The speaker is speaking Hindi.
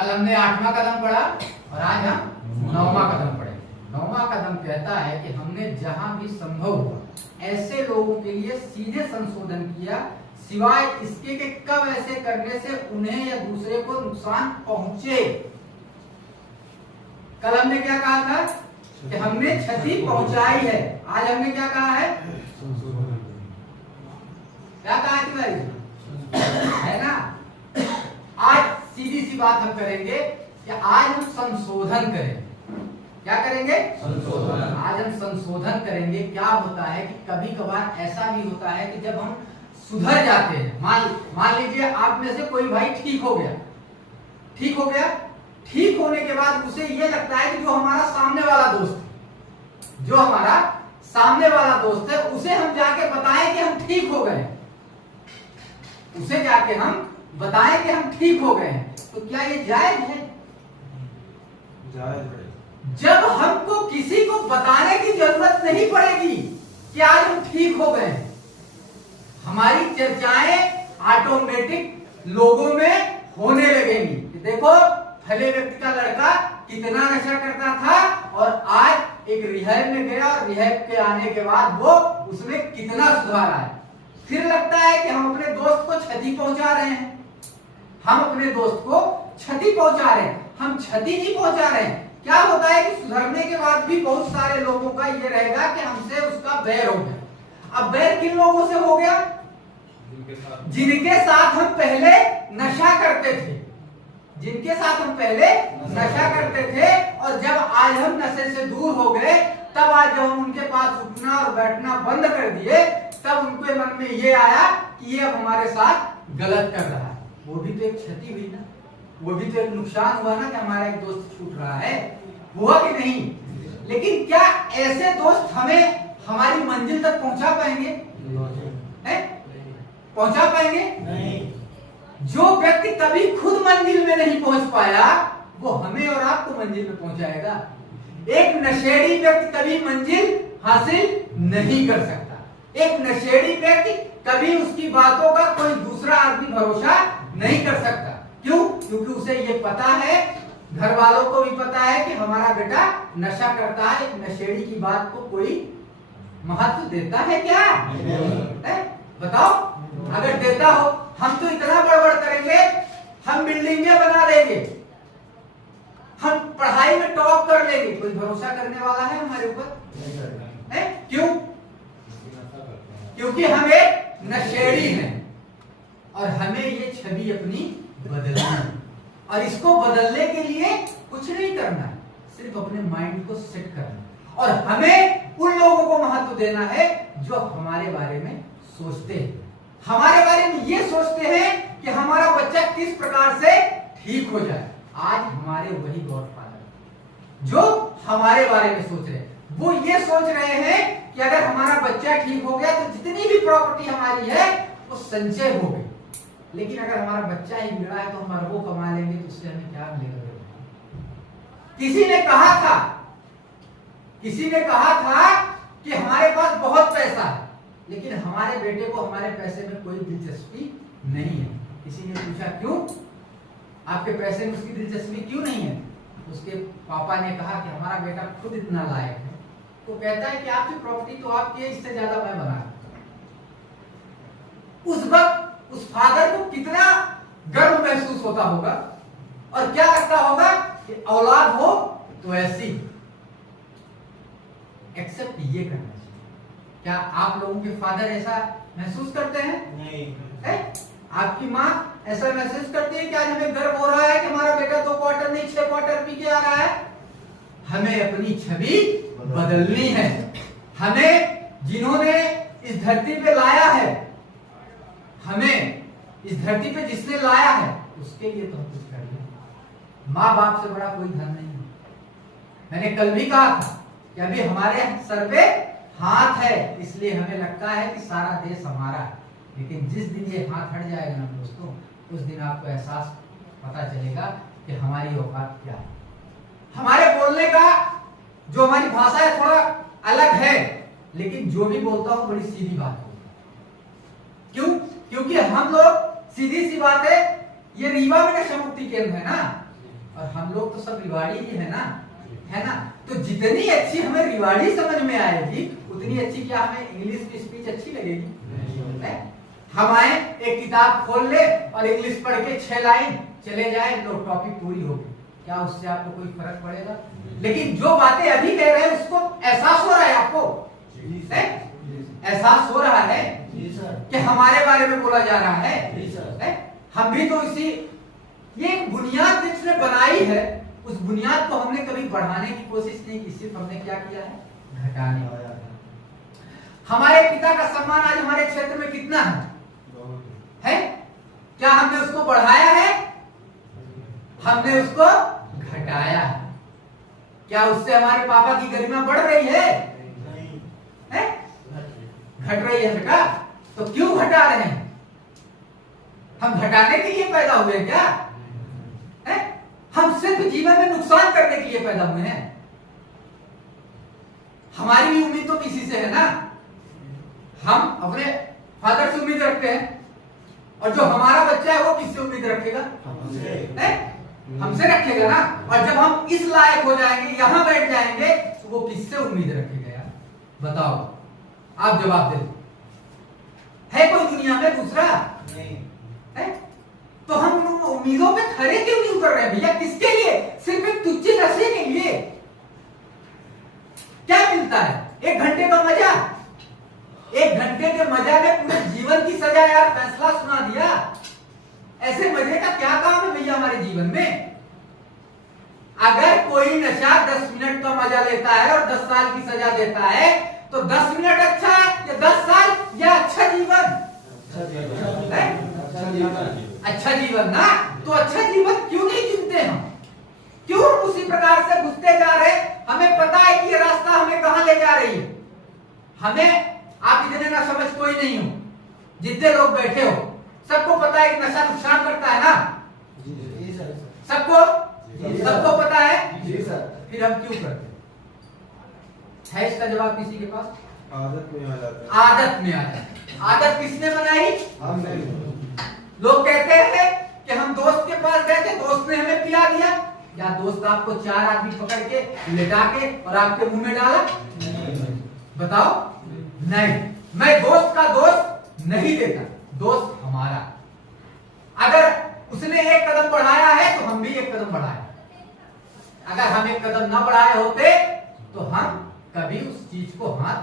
कल हमने 8वां कदम पढ़ा और आज हम 9वां कदम पढ़ेंगे। 9वां कदम कहता है कि हमने जहां भी संभव हुआ ऐसे लोगों के लिए सीधे संशोधन किया, सिवाय इसके कि कब ऐसे करने से उन्हें या दूसरे को नुकसान पहुंचे। कल हमने क्या कहा था कि हमने क्षति पहुंचाई है। आज हमने क्या कहा है? क्या कहा है भाई? है ना? आज सीधी सी बात हम करेंगे कि आज हम संशोधन करेंगे। क्या करेंगे? संशोधन। आज हम संशोधन करेंगे। क्या होता है कि कभी कभार ऐसा भी होता है कि जब हम सुधर जाते हैं, मान लीजिए आप में से कोई भाई ठीक हो गया, ठीक होने के बाद उसे ये लगता है कि जो हमारा सामने वाला दोस्त है उसे हम जाके बताएं कि हम ठीक हो गए, उसे जाके हम बताएं कि हम ठीक हो गए हैं, तो क्या ये जायज है? जायज है। जब हमको किसी को बताने की जरूरत नहीं पड़ेगी कि आज हम ठीक हो गए हैं, हमारी चर्चाएं ऑटोमेटिक लोगों में होने लगेंगी कि देखो फले व्यक्ति का लड़का कितना नशा करता था और आज एक रिहैब में गया और रिहैब के आने के बाद वो उसमें कितना सुधार आया। फिर लगता है कि हम अपने दोस्त को क्षति पहुंचा रहे हैं, हम क्षति नहीं पहुंचा रहे हैं। क्या होता है कि सुधरने के बाद भी बहुत सारे लोगों का ये रहेगा कि हमसे उसका बैर हो गया। अब बैर किन लोगों से हो गया? जिनके साथ हम पहले नशा करते थे, और जब आज हम नशे से दूर हो गए, तब आज जब हम उनके पास उठना और बैठना बंद कर दिए, तब उनके मन में ये आया कि ये अब हमारे साथ गलत कर रहा है। वो भी तो एक क्षति हुई ना, वो भी तो एक नुकसान हुआ ना कि हमारा एक दोस्त छूट रहा है, हुआ कि नहीं? लेकिन क्या ऐसे दोस्त हमें हमारी मंजिल तक पहुंचा पाएंगे? पहुंचा पाएंगे? नहीं। जो व्यक्ति कभी खुद मंजिल में नहीं पहुंच पाया, वो हमें और आपको मंजिल में पहुंचाएगा। एक नशेड़ी व्यक्ति कभी मंजिल हासिल नहीं कर सकता। एक नशेड़ी व्यक्ति कभी उसकी बातों का कोई दूसरा आदमी भरोसा नहीं कर सकता। क्यों? क्योंकि उसे ये पता है, घर वालों को भी पता है कि हमारा बेटा नशा करता है। एक नशेड़ी की बात को कोई महत्व देता है क्या? बताओ। अगर देता हो, हम तो इतना बड़बड़ करेंगे, हम बिल्डिंगें बना देंगे, हम पढ़ाई में टॉप कर लेंगे, कोई भरोसा करने वाला है हमारे ऊपर? क्यों? क्योंकि हम एक नशेड़ी हैं और हमें ये छवि अपनी बदलनी है। और इसको बदलने के लिए कुछ नहीं करना है, सिर्फ अपने माइंड को सेट करना है। और हमें उन लोगों को महत्व देना है जो हमारे बारे में सोचते हैं, हमारे बारे में ये सोचते हैं कि हमारा बच्चा किस प्रकार से ठीक हो जाए। आज हमारे वही गॉडफादर जो हमारे बारे में सोच रहे हैं, वो ये सोच रहे हैं कि अगर हमारा बच्चा ठीक हो गया तो जितनी भी प्रॉपर्टी हमारी है वो संचय हो गई। लेकिन अगर हमारा बच्चा ही बिगड़ा है तो हम अरबों कमा लेंगे तो उससे हमें क्या मिलेगा? किसी ने कहा था कि हमारे पास बहुत पैसा है, लेकिन हमारे बेटे को हमारे पैसे में कोई दिलचस्पी नहीं है। किसी ने पूछा क्यों? आपके पैसे में उसकी दिलचस्पी क्यों नहीं है? उसके पापा ने कहा कि हमारा बेटा खुद इतना लायक है। तो कहता है कि आपकी प्रॉपर्टी तो आपकी है, इससे ज्यादा मैं बना। उस वक्त उस फादर को कितना गर्व महसूस होता होगा और क्या लगता होगा कि औलाद हो तो ऐसी। एक्सेप्ट ये करना चाहिए। क्या आप लोगों के फादर ऐसा महसूस करते हैं? नहीं। आपकी माँ ऐसा महसूस करती है कि आज हमें गर्व हो रहा है कि हमारा बेटा 2 क्वार्टर नहीं 6 क्वार्टर पी के आ रहा है? हमें अपनी छवि बदलनी है। हमें जिन्होंने इस धरती पे लाया है, हमें इस धरती पे जिसने लाया है, उसके लिए तो हम कुछ कर लें। माँ बाप से बड़ा कोई धन नहीं है। मैंने कल भी कहा था कि अभी हमारे सर पे हाथ है, इसलिए हमें लगता है कि सारा देश हमारा है। लेकिन जिस दिन ये हाथ हट जाएगा ना दोस्तों, उस दिन आपको एहसास पता चलेगा कि हमारी औकात क्या है। हमारे बोलने का जो हमारी भाषा है थोड़ा अलग है, लेकिन जो भी बोलता हूं बड़ी सीधी बात है। क्यों? क्योंकि हम लोग सीधी सी बात है, ये रीवा में नशा मुक्ति केंद्र है ना, और हम लोग तो सब रिवाड़ी ही है ना। तो जितनी अच्छी हमें रिवाड़ी समझ में आएगी उतनी अच्छी क्या हमें इंग्लिश की स्पीच अच्छी लगेगी? हम आए एक किताब खोल ले और इंग्लिश पढ़ के 6 लाइन चले जाए तो टॉपिक पूरी होगी, क्या उससे आपको कोई फर्क पड़ेगा? लेकिन जो बातें अभी कह रहे हैं उसको एहसास हो रहा है आपको? एहसास हो रहा है कि हमारे बारे में बोला जा रहा है? हम भी तो इसी, ये एक बुनियाद जिसने बनाई है उस बुनियाद को हमने कभी बढ़ाने की कोशिश नहीं की, सिर्फ हमने क्या किया है? घटाने वाला। हमारे पिता का सम्मान आज हमारे क्षेत्र में कितना है? क्या हमने उसको बढ़ाया है? हमने उसको घटाया है। क्या उससे हमारे पापा की गरिमा बढ़ रही है? घट रही है बेटा। तो क्यों घटा रहे हैं? हम घटाने के लिए पैदा हुए हैं क्या? हम सिर्फ जीवन में नुकसान करने के लिए पैदा हुए हैं। हमारी भी उम्मीद तो किसी से है ना। हम अपने फादर से उम्मीद रखते हैं और जो हमारा बच्चा है वो किससे उम्मीद रखेगा? हमसे रखेगा ना। और जब हम इस लायक हो जाएंगे, यहां बैठ जाएंगे, तो वो किससे उम्मीद रखेगा यार? बताओ, आप जवाब दे। है कोई दुनिया में दूसरा? नहीं है। तो हम उम्मीदों पे खड़े क्यों नहीं उतर रहे भैया? किसके लिए? सिर्फ एक तुच्छ नशे के लिए। क्या मिलता है? 1 घंटे का मजा। 1 घंटे के मजा ने पूरे जीवन की सजा यार फैसला सुना दिया। ऐसे मजे का क्या काम है भैया हमारे जीवन में? अगर कोई नशा 10 मिनट का मजा लेता है और 10 साल की सजा देता है, तो 10 मिनट अच्छा है या 10 साल या अच्छा जीवन? अच्छा जीवन ना। तो अच्छा जीवन क्यों नहीं चुनते हम? क्यों उसी प्रकार से घुसते जा रहे? हमें पता है कि ये रास्ता हमें कहां ले जा रही है। हमें, आप इतने ना समझ कोई नहीं हो, जितने लोग बैठे हो सबको पता है कि नशा नुकसान करता है ना। सबको पता है। फिर हम क्यों करते है? इसका जवाब किसी के पास? आदत में आ जाता है। आदत में आ जाता है। आदत किसने बनाई? हमने। लोग कहते हैं कि हम दोस्त के पास गए थे, दोस्त ने हमें पिला दिया, या दोस्त आपको 4 आदमी पकड़ के लेटा के और आपके मुंह में डाला? बताओ। नहीं, मैं दोस्त का दोस्त नहीं देता, दोस्त हमारा। अगर उसने 1 कदम बढ़ाया है तो हम भी 1 कदम बढ़ाए। अगर हम 1 कदम न बढ़ाए होते तो हम कभी उस चीज को हाथ